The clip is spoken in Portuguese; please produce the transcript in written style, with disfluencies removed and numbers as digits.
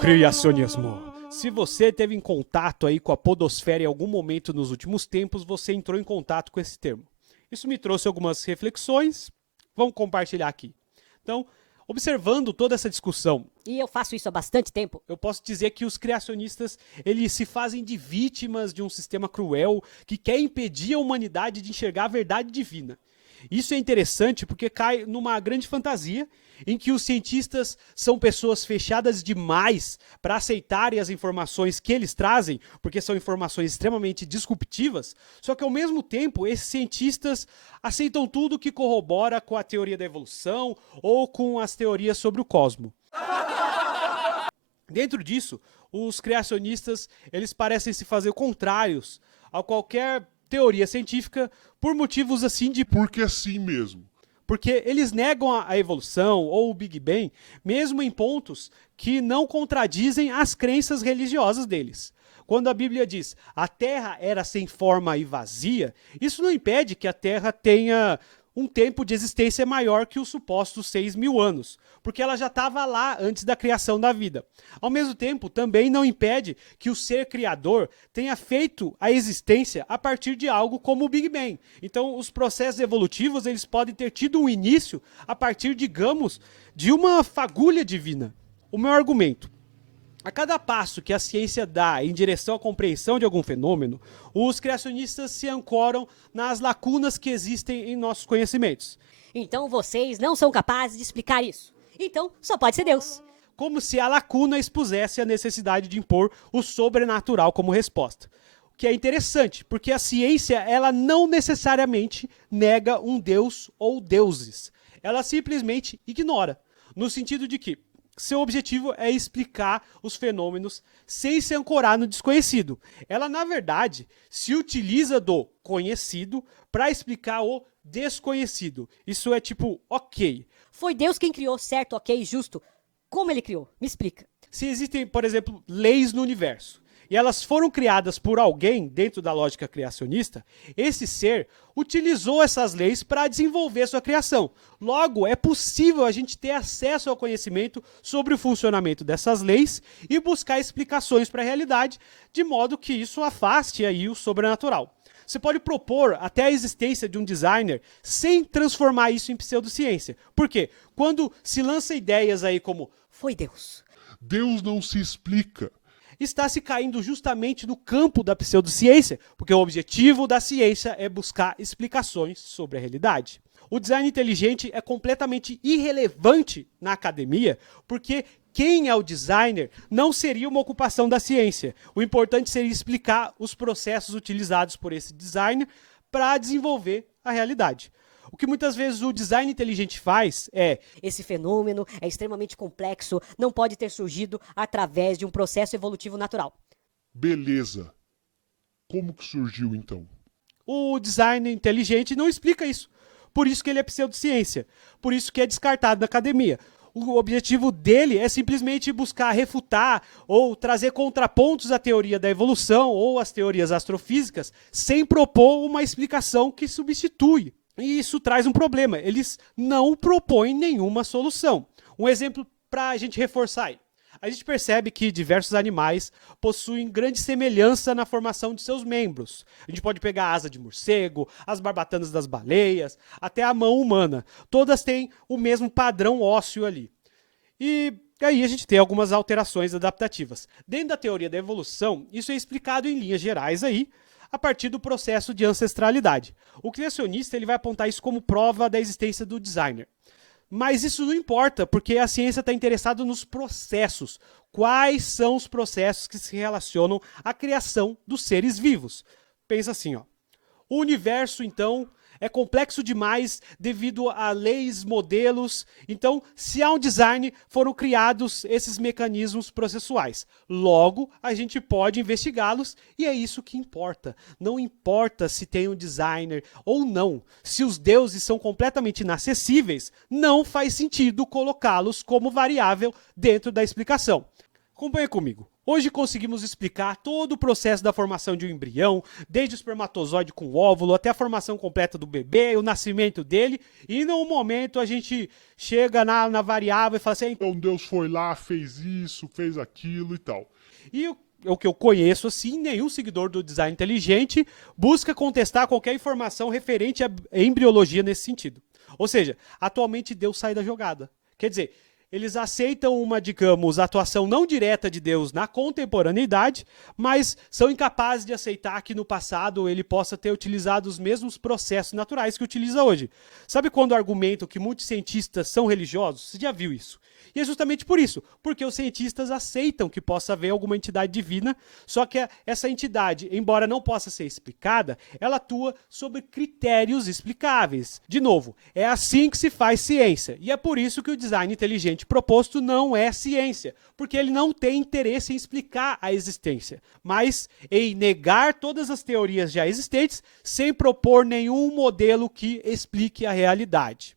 Criacionismo. Se você teve em contato aí com a podosfera em algum momento nos últimos tempos, você entrou em contato com esse termo. Isso me trouxe algumas reflexões, vamos compartilhar aqui. Então, observando toda essa discussão, E eu faço isso há bastante tempo. eu posso dizer que os criacionistas, eles se fazem de vítimas de um sistema cruel que quer impedir a humanidade de enxergar a verdade divina. Isso é interessante porque cai numa grande fantasia em que os cientistas são pessoas fechadas demais para aceitarem as informações que eles trazem, porque são informações extremamente disruptivas, só que ao mesmo tempo esses cientistas aceitam tudo que corrobora com a teoria da evolução ou com as teorias sobre o cosmos. Dentro disso, os criacionistas, eles parecem se fazer contrários a qualquer teoria científica por motivos assim de Porque é assim mesmo. porque eles negam a evolução ou o Big Bang, mesmo em pontos que não contradizem as crenças religiosas deles. Quando a Bíblia diz a Terra era sem forma e vazia, isso não impede que a Terra tenha um tempo de existência maior que os supostos 6.000 anos, porque ela já estava lá antes da criação da vida. Ao mesmo tempo, também não impede que o ser criador tenha feito a existência a partir de algo como o Big Bang. Então, os processos evolutivos, eles podem ter tido um início a partir, digamos, de uma fagulha divina. O meu argumento: a cada passo que a ciência dá em direção à compreensão de algum fenômeno, os criacionistas se ancoram nas lacunas que existem em nossos conhecimentos. Então vocês não são capazes de explicar isso. Então só pode ser Deus. Como se a lacuna expusesse a necessidade de impor o sobrenatural como resposta. O que é interessante, porque a ciência ela não necessariamente nega um Deus ou deuses. Ela simplesmente ignora, no sentido de que seu objetivo é explicar os fenômenos sem se ancorar no desconhecido. Ela, na verdade, se utiliza do conhecido para explicar o desconhecido. Isso é tipo, ok. Foi Deus quem criou, certo, ok, justo. Como ele criou? Me explica. Se existem, por exemplo, leis no universo, e elas foram criadas por alguém dentro da lógica criacionista, esse ser utilizou essas leis para desenvolver sua criação. Logo, é possível a gente ter acesso ao conhecimento sobre o funcionamento dessas leis e buscar explicações para a realidade, de modo que isso afaste aí o sobrenatural. Você pode propor até a existência de um designer sem transformar isso em pseudociência. Por quê? Quando se lança ideias aí como Foi Deus. Deus não se explica. está se caindo justamente no campo da pseudociência, porque o objetivo da ciência é buscar explicações sobre a realidade. O design inteligente é completamente irrelevante na academia, porque quem é o designer não seria uma ocupação da ciência. O importante seria explicar os processos utilizados por esse designer para desenvolver a realidade. O que muitas vezes o design inteligente faz é: Esse fenômeno é extremamente complexo, não pode ter surgido através de um processo evolutivo natural. Beleza. Como que surgiu então? o design inteligente não explica isso. Por isso que ele é pseudociência. Por isso que é descartado na academia. O objetivo dele é simplesmente buscar refutar ou trazer contrapontos à teoria da evolução ou às teorias astrofísicas sem propor uma explicação que substitui. E isso traz um problema. Eles não propõem nenhuma solução. Um exemplo para a gente reforçar aí. A gente percebe que diversos animais possuem grande semelhança na formação de seus membros. A gente pode pegar a asa de morcego, as barbatanas das baleias, até a mão humana. Todas têm o mesmo padrão ósseo ali. E aí a gente tem algumas alterações adaptativas. Dentro da teoria da evolução, isso é explicado em linhas gerais aí, a partir do processo de ancestralidade. O criacionista ele vai apontar isso como prova da existência do designer. Mas isso não importa, porque a ciência está interessada nos processos. Quais são os processos que se relacionam à criação dos seres vivos? Pensa assim, ó. O universo, então, é complexo demais devido a leis, modelos. Então, se há um design, foram criados esses mecanismos processuais. Logo, a gente pode investigá-los e é isso que importa. Não importa se tem um designer ou não. Se os deuses são completamente inacessíveis, não faz sentido colocá-los como variável dentro da explicação. Acompanha comigo. Hoje conseguimos explicar todo o processo da formação de um embrião, desde o espermatozoide com o óvulo até a formação completa do bebê, o nascimento dele, e no momento a gente chega na variável e fala assim, Então Deus foi lá, fez isso, fez aquilo e tal. e o que eu conheço assim, nenhum seguidor do design inteligente busca contestar qualquer informação referente à embriologia nesse sentido. Ou seja, atualmente Deus sai da jogada. Quer dizer, eles aceitam uma, digamos, atuação não direta de Deus na contemporaneidade, mas são incapazes de aceitar que no passado ele possa ter utilizado os mesmos processos naturais que utiliza hoje. Sabe quando argumentam que muitos cientistas são religiosos? Você já viu isso? E é justamente por isso, porque os cientistas aceitam que possa haver alguma entidade divina, só que essa entidade, embora não possa ser explicada, ela atua sobre critérios explicáveis. De novo, é assim que se faz ciência, e é por isso que o design inteligente proposto não é ciência, porque ele não tem interesse em explicar a existência, mas em negar todas as teorias já existentes sem propor nenhum modelo que explique a realidade.